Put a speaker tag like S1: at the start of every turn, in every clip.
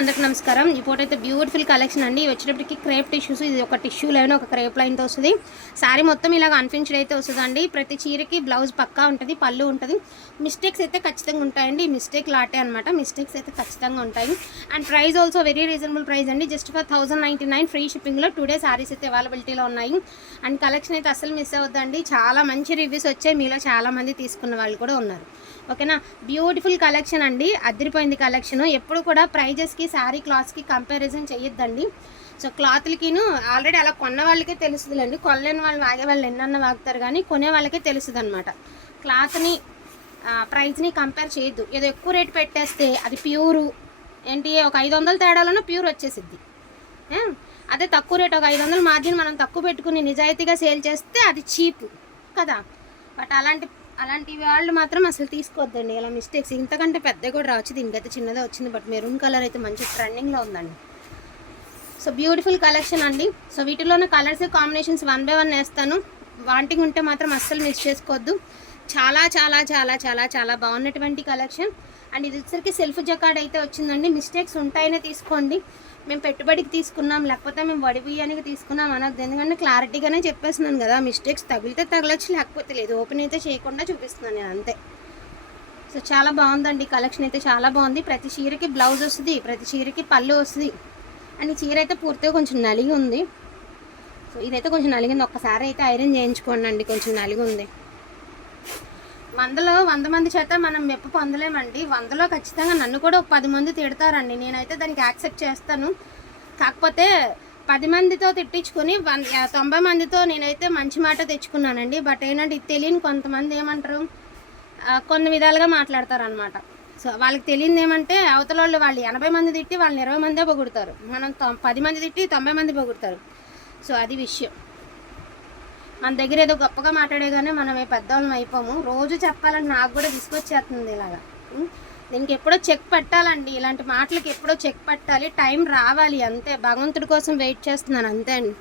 S1: అందరికి నమస్కారం. ఈ ఫోటో అయితే బ్యూటిఫుల్ కలెక్షన్ అండి. ఇవి వచ్చేటప్పటికి క్రేప్ టిష్యూస్. ఇది ఒక టిష్యూ లైన్ ఒక క్రేప్ లైన్తో వస్తుంది. శారీ మొత్తం ఇలాగ అన్ఫిన్స్డ్ అయితే వస్తుందండి. ప్రతి చీరకి బ్లౌజ్ పక్కా ఉంటుంది పళ్ళు ఉంటుంది. మిస్టేక్స్ అయితే ఖచ్చితంగా ఉంటాయండి. మిస్టేక్ లాటే అనమాట మిస్టేక్స్ అయితే ఖచ్చితంగా ఉంటాయి. And price also very reasonable price అండి. Just for thousand ninety nine free షిప్పింగ్లో టూ డే శారీస్ అయితే అవైలబిలిటీలో ఉన్నాయి. అండ్ కలెక్షన్ అయితే అసలు మిస్ అవ్వద్దండి. చాలా మంచి రివ్యూస్ వచ్చాయి. మీలో చాలామంది తీసుకున్న వాళ్ళు కూడా ఉన్నారు. ఓకేనా? బ్యూటిఫుల్ కలెక్షన్ అండి. అదిరిపోయింది కలెక్షన్ ఎప్పుడు కూడా ప్రైజెస్కి శారీ క్లాత్స్కి కంపారిజన్ చేయొద్దండి సో క్లాత్లకిను ఆల్రెడీ అలా కొన్న వాళ్ళకే తెలుస్తుందండి కొనలేని వాళ్ళు వాగే వాళ్ళు ఎన్నన్న వాగుతారు కానీ కొనే వాళ్ళకే తెలుస్తుంది అనమాట క్లాత్ని ప్రైస్ని కంపేర్ చేయొద్దు ఏదో ఎక్కువ రేట్ పెట్టేస్తే అది ప్యూరు ఏంటి? ఒక ఐదు వందల తేడాలోనూ ప్యూర్ వచ్చేసిద్ది. అదే తక్కువ రేట్ ఒక ఐదు వందల మార్జిన్ మనం తక్కువ పెట్టుకుని నిజాయితీగా సేల్ చేస్తే అది చీప్ కదా? బట్ అలాంటి అలాంటి వాళ్ళు మాత్రం అసలు తీసుకోవద్దండి. ఇలా మిస్టేక్స్ ఇంతకంటే పెద్ద కూడా రావచ్చు దీనికైతే చిన్నదే వచ్చింది బట్ మెరూన్ కలర్ అయితే మంచి ట్రెండింగ్లో ఉందండి. సో బ్యూటిఫుల్ కలెక్షన్ అండి. సో వీటిలోనే colours combinations one by one వేస్తాను. వాంటింగ్ ఉంటే మాత్రం అస్సలు మిస్ చేసుకోవద్దు. చాలా చాలా చాలా చాలా చాలా బాగున్నటువంటి కలెక్షన్ అండ్ ఇది వచ్చేసరికి సెల్ఫ్ జకాడ్ అయితే వచ్చిందండి. మిస్టేక్స్ ఉంటాయనే తీసుకోండి. మేము పెట్టుబడికి తీసుకున్నాం లేకపోతే మేము వడిపియ్యానికి తీసుకున్నాం అనొద్దు ఎందుకంటే క్లారిటీగానే చెప్పేస్తున్నాను కదా మిస్టేక్స్ తగిలితే తగలొచ్చు లేకపోతే లేదు. ఓపెన్ అయితే చేయకుండా చూపిస్తున్నాను నేను అంతే. సో చాలా బాగుందండి. కలెక్షన్ అయితే చాలా బాగుంది. ప్రతి చీరకి బ్లౌజ్ వస్తుంది ప్రతి చీరకి పళ్ళు వస్తుంది. అండ్ ఈ చీర అయితే పూర్తిగా కొంచెం నలిగి ఉంది. సో ఇదైతే కొంచెం నలిగింది. ఒక్కసారి అయితే ఐరన్ చేయించుకోండి అండి. కొంచెం నలిగి ఉంది. వందలో వంద మంది చేత మనం మెప్పు పొందలేమండి. వందలో ఖచ్చితంగా నన్ను కూడా ఒక పది మంది తిడతారండి. నేనైతే దానికి యాక్సెప్ట్ చేస్తాను. కాకపోతే పది మందితో తిట్టించుకొని వన్ తొంభై మందితో నేనైతే మంచి మాట తెచ్చుకున్నానండి. బట్ ఏంటంటే ఇది తెలియని కొంతమంది ఏమంటారు? కొన్ని విధాలుగా మాట్లాడతారనమాట సో వాళ్ళకి తెలియదు ఏమంటే అవతల వాళ్ళు వాళ్ళు ఎనభై మంది తిట్టి వాళ్ళని ఇరవై మందే పొగుడతారు. మనం తొం- పది మంది తిట్టి తొంభై మంది పొగుడతారు. సో అది విషయం. మన దగ్గర ఏదో గొప్పగా మాట్లాడేగానే మనం ఏ పెద్దవాళ్ళం అయిపోము. రోజు చెప్పాలని నాకు కూడా తీసుకొచ్చేస్తుంది ఇలాగా. దీనికి ఎప్పుడో చెక్ పెట్టాలండి. ఇలాంటి మాటలకి ఎప్పుడో చెక్ పెట్టాలి. టైం రావాలి అంతే. భగవంతుడి కోసం వెయిట్ చేస్తున్నాను అంతే అండి.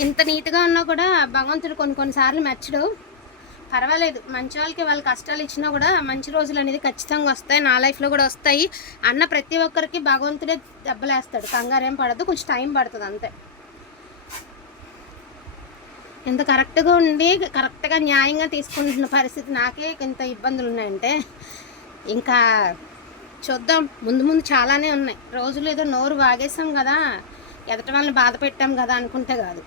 S1: ఇంత నీట్గా ఉన్నా కూడా భగవంతుడు కొన్ని కొన్నిసార్లు మెచ్చడు. పర్వాలేదు. మంచి వాళ్ళకి వాళ్ళ కష్టాలు ఇచ్చినా కూడా మంచి రోజులు అనేది ఖచ్చితంగా వస్తాయి. నా లైఫ్లో కూడా వస్తాయి. అన్న ప్రతి ఒక్కరికి భగవంతుడే దెబ్బలేస్తాడు. కంగారేం పడదు కొంచెం టైం పడుతుంది అంతే. ఇంత కరెక్ట్గా ఉండి కరెక్ట్గా న్యాయంగా తీసుకుంటున్న పరిస్థితి నాకే ఇంత ఇబ్బందులు ఉన్నాయంటే ఇంకా చూద్దాం. ముందు ముందు చాలానే ఉన్నాయి. రోజులు ఏదో నోరు వాగేసాం కదా ఎదట వాళ్ళని బాధ పెట్టాం కదా అనుకుంటే కాదు.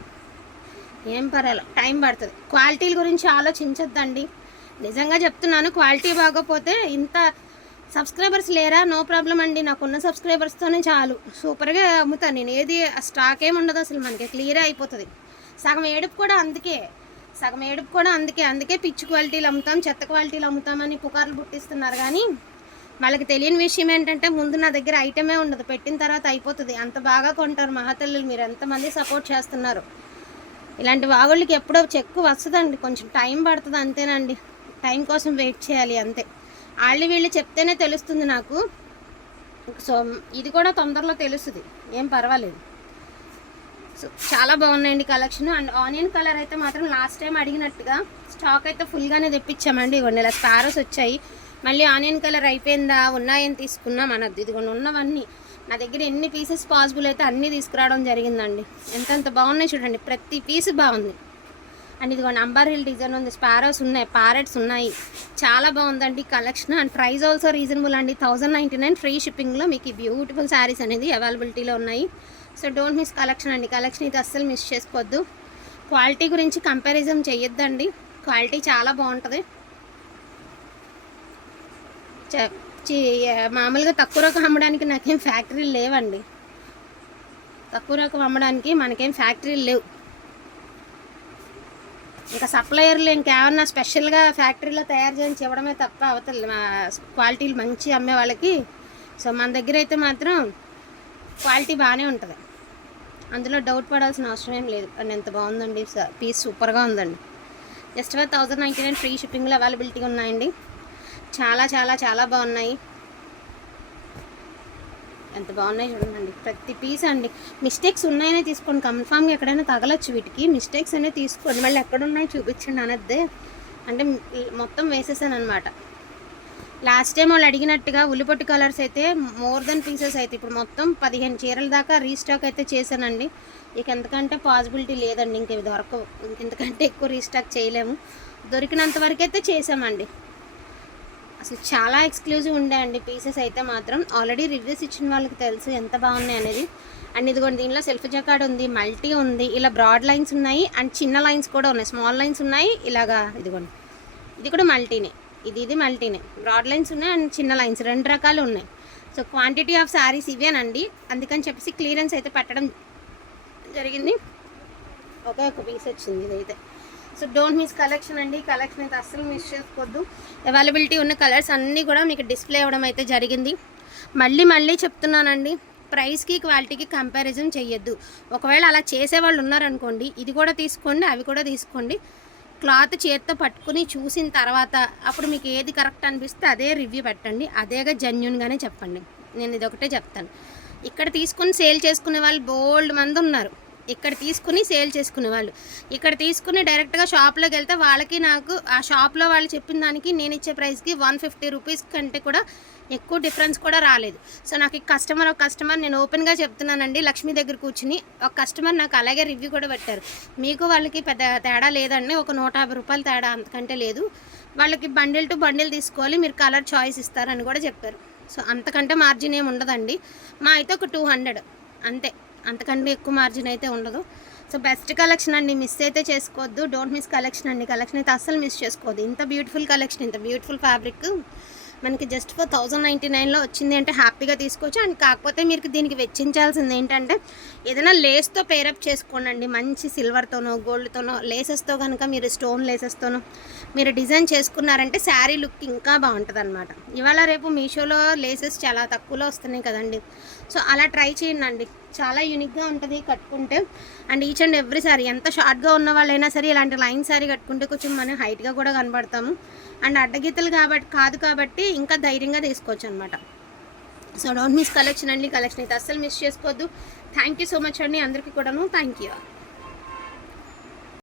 S1: ఏం పర్వాలేదు. టైం పడుతుంది. క్వాలిటీల గురించి ఆలోచించొద్దండి. నిజంగా చెప్తున్నాను క్వాలిటీ బాగోపోతే ఇంత సబ్స్క్రైబర్స్ లేరా? నో ప్రాబ్లం అండి. నాకున్న సబ్స్క్రైబర్స్తోనే చాలు. సూపర్గా అమ్ముతాను నేను ఏది స్టాక్ ఏమి ఉండదు అసలు. మనకి క్లియర్ అయిపోతుంది. సగం ఏడుపు కూడా అందుకే సగం ఏడుపు కూడా అందుకే అందుకే పిచ్చి క్వాలిటీలు అమ్ముతాం చెత్త క్వాలిటీలు అమ్ముతామని పుకార్లు పుట్టిస్తున్నారు. కానీ వాళ్ళకి తెలియని విషయం ఏంటంటే ముందు నా దగ్గర ఐటమే ఉండదు. పెట్టిన తర్వాత అయిపోతుంది. అంత బాగా కొంటారు మహాతల్లులు. మీరు ఎంతమంది సపోర్ట్ చేస్తున్నారు? ఇలాంటి వాగుళ్ళకి ఎప్పుడో చెక్కు వస్తుందండి. కొంచెం టైం పడుతుంది అంతేనండి. టైం కోసం వెయిట్ చేయాలి అంతే. వాళ్ళు వీళ్ళు చెప్తేనే తెలుస్తుంది నాకు. సో ఇది కూడా తొందరలో తెలుస్తుంది. ఏం పర్వాలేదు. సో చాలా బాగున్నాయండి కలెక్షన్ అండ్ ఆనియన్ కలర్ అయితే మాత్రం లాస్ట్ టైం అడిగినట్టుగా స్టాక్ అయితే ఫుల్గానే తెప్పించామండి. ఇవ్వండి ఇలా స్పారోస్ వచ్చాయి. మళ్ళీ ఆనియన్ కలర్ అయిపోయిందా ఉన్నాయని తీసుకున్నాం అనద్దు. ఇదిగోండి ఉన్నవన్నీ. నా దగ్గర ఎన్ని పీసెస్ పాసిబుల్ అయితే అన్నీ తీసుకురావడం జరిగిందండి. ఎంతెంత బాగున్నాయి చూడండి ప్రతి పీస్ బాగుంది. అండ్ ఇదిగోండి అంబర్ హిల్ డిజైన్ ఉంది స్పారోస్ ఉన్నాయి ప్యారెట్స్ ఉన్నాయి. చాలా బాగుందండి collection and price also reasonable అండి. థౌజండ్ నైంటీ నైన్ ఫ్రీ షిప్పింగ్లో మీకు ఈ బ్యూటిఫుల్ శారీస్ అనేది అవైలబిలిటీలో ఉన్నాయి. సో డోంట్ మిస్ కలెక్షన్ అండి. కలెక్షన్ ఇది అస్సలు మిస్ చేసుకోవద్దు. క్వాలిటీ గురించి కంపారిజన్ చేయొద్దండి క్వాలిటీ చాలా బాగుంటుంది. మామూలుగా తక్కువ రకం అమ్మడానికి నాకేం ఫ్యాక్టరీలు లేవండి. తక్కువ రకం అమ్మడానికి మనకేం ఫ్యాక్టరీలు లేవు. ఇంకా సప్లయర్లు ఇంకేమన్నా స్పెషల్గా ఫ్యాక్టరీలో తయారు చేయించి ఇవ్వడమే తప్ప అవతల మా క్వాలిటీలు మంచి అమ్మే వాళ్ళకి. సో మన దగ్గర అయితే మాత్రం క్వాలిటీ బాగానే ఉంటుంది. అందులో డౌట్ పడాల్సిన అవసరం ఏం లేదు. అండ్ ఎంత బాగుందండి. స- పీస్ సూపర్గా ఉందండి. Just for thousand ninety nine free షిప్పింగ్లో అవైలబిలిటీ ఉన్నాయండి. చాలా చాలా చాలా బాగున్నాయి. ఎంత బాగున్నాయి చూడండి. ప్రతి పీస్ అండి. మిస్టేక్స్ ఉన్నాయనే తీసుకోండి. కన్ఫామ్గా ఎక్కడైనా తగలొచ్చు వీటికి. మిస్టేక్స్ అనే తీసుకోండి. మళ్ళీ ఎక్కడున్నాయో చూపించండి అనద్దే. అంటే మొత్తం వేసేసాను అనమాట లాస్ట్ టైం వాళ్ళు అడిగినట్టుగా ఉల్లిపొట్టు కలర్స్ అయితే మోర్ దెన్ పీసెస్ అయితే ఇప్పుడు మొత్తం పదిహేను చీరల దాకా రీస్టాక్ అయితే చేశానండి. ఇక ఎంతకంటే పాసిబిలిటీ లేదండి ఇంక ఇది దొరకవు. ఇంకెంతకంటే ఎక్కువ రీస్టాక్ చేయలేము. దొరికినంత వరకు అయితే చేసామండి అసలు చాలా ఎక్స్క్లూజివ్ ఉండే అండి పీసెస్ అయితే మాత్రం. ఆల్రెడీ రివ్యూస్ ఇచ్చిన వాళ్ళకి తెలుసు ఎంత బాగున్నాయి అనేది. అండ్ ఇదిగోండి దీనిలో సెల్ఫ్ జకాడ్ ఉంది మల్టీ ఉంది ఇలా బ్రాడ్ లైన్స్ ఉన్నాయి అండ్ చిన్న లైన్స్ కూడా ఉన్నాయి స్మాల్ లైన్స్ ఉన్నాయి ఇలాగా ఇదిగోండి. ఇది కూడా మల్టీనే. ఇది ఇది మల్టీనే బ్రాడ్ లైన్స్ ఉన్నాయి అండ్ చిన్న లైన్స్ రెండు రకాలు ఉన్నాయి. సో క్వాంటిటీ ఆఫ్ శారీస్ ఇవేనండి అందుకని చెప్పేసి క్లియరెన్స్ అయితే పెట్టడం జరిగింది. ఒకే ఒక పీస్ వచ్చింది ఇదైతే. సో డోంట్ మిస్ కలెక్షన్ అండి. కలెక్షన్ అయితే అస్సలు మిస్ చేసుకోవద్దు. అవైలబిలిటీ ఉన్న కలర్స్ అన్నీ కూడా మీకు డిస్ప్లే అవ్వడం అయితే జరిగింది. మళ్ళీ మళ్ళీ చెప్తున్నానండి. ప్రైస్కి క్వాలిటీకి కంపారిజన్ చేయొద్దు ఒకవేళ అలా చేసేవాళ్ళు ఉన్నారనుకోండి ఇది కూడా తీసుకోండి అవి కూడా తీసుకోండి. క్లాత్ చేత్తో పట్టుకుని చూసిన తర్వాత అప్పుడు మీకు ఏది కరెక్ట్ అనిపిస్తే అదే రివ్యూ పెట్టండి. అదేగా జెన్యున్గానే చెప్పండి. నేను ఇది ఒకటే చెప్తాను. ఇక్కడ తీసుకుని సేల్ చేసుకునే వాళ్ళు బోల్డ్ మంది ఉన్నారు. ఇక్కడ తీసుకుని సేల్ చేసుకునే వాళ్ళు. ఇక్కడ తీసుకుని డైరెక్ట్గా షాప్లోకి వెళ్తే వాళ్ళకి నాకు ఆ షాప్లో వాళ్ళు చెప్పిన దానికి నేను ఇచ్చే ప్రైస్కి వన్ ఫిఫ్టీ రూపీస్ కంటే కూడా ఎక్కువ డిఫరెన్స్ కూడా రాలేదు. సో నాకు ఈ కస్టమర్ ఒక కస్టమర్ నేను ఓపెన్గా చెప్తున్నానండి. లక్ష్మి దగ్గర కూర్చుని ఒక కస్టమర్ నాకు అలాగే రివ్యూ కూడా పెట్టారు. మీకు వాళ్ళకి పెద్ద తేడా లేదండి. ఒక నూట యాభై రూపాయలు తేడా అంతకంటే లేదు. వాళ్ళకి బండిల్ టు బండిల్ తీసుకోవాలి. మీరు కలర్ చాయిస్ ఇస్తారని కూడా చెప్పారు. సో అంతకంటే మార్జిన్ ఏమి ఉండదండి. మా అయితే ఒక టూ హండ్రెడ్ అంతే. అంతకంటే ఎక్కువ మార్జిన్ అయితే ఉండదు. సో బెస్ట్ కలెక్షన్ అండి. మిస్ అయితే చేసుకోవద్దు. డోంట్ మిస్ కలెక్షన్ అండి. కలెక్షన్ అయితే అస్సలు మిస్ చేసుకోవద్దు. ఇంత బ్యూటిఫుల్ కలెక్షన్ ఇంత బ్యూటిఫుల్ ఫ్యాబ్రిక్ మనకి జస్ట్ ఫర్ థౌజండ్ నైంటీ నైన్లో వచ్చింది అంటే హ్యాపీగా తీసుకోవచ్చు. అండ్ కాకపోతే మీరు దీనికి వెచ్చించాల్సింది ఏంటంటే ఏదైనా లేస్తో పేరప్ చేసుకోండి మంచి సిల్వర్తోనో గోల్డ్తోనో లేసెస్తో కనుక మీరు స్టోన్ లేసెస్తోనో మీరు డిజైన్ చేసుకున్నారంటే శారీ లుక్ ఇంకా బాగుంటుంది అనమాట ఇవాళ రేపు మీషోలో లేసెస్ చాలా తక్కువలో వస్తున్నాయి కదండి. సో అలా ట్రై చేయండి చాలా యూనిక్గా ఉంటుంది కట్టుకుంటే. And each and every sari ఎంత షార్ట్గా ఉన్న వాళ్ళైనా సరే ఇలాంటి లైన్ సారీ కట్టుకుంటే కొంచెం మనం హైట్గా కూడా కనబడతాము. అండ్ అడ్డగీతలు కాబట్టి కాదు కాబట్టి ఇంకా ధైర్యంగా తీసుకోవచ్చు అనమాట సో డోంట్ మిస్ కలెక్షన్ అండి కలెక్షన్ అయితే అస్సలు మిస్ చేసుకోవద్దు. థ్యాంక్ యూ సో మచ్ అండి అందరికీ కూడాను. Thank you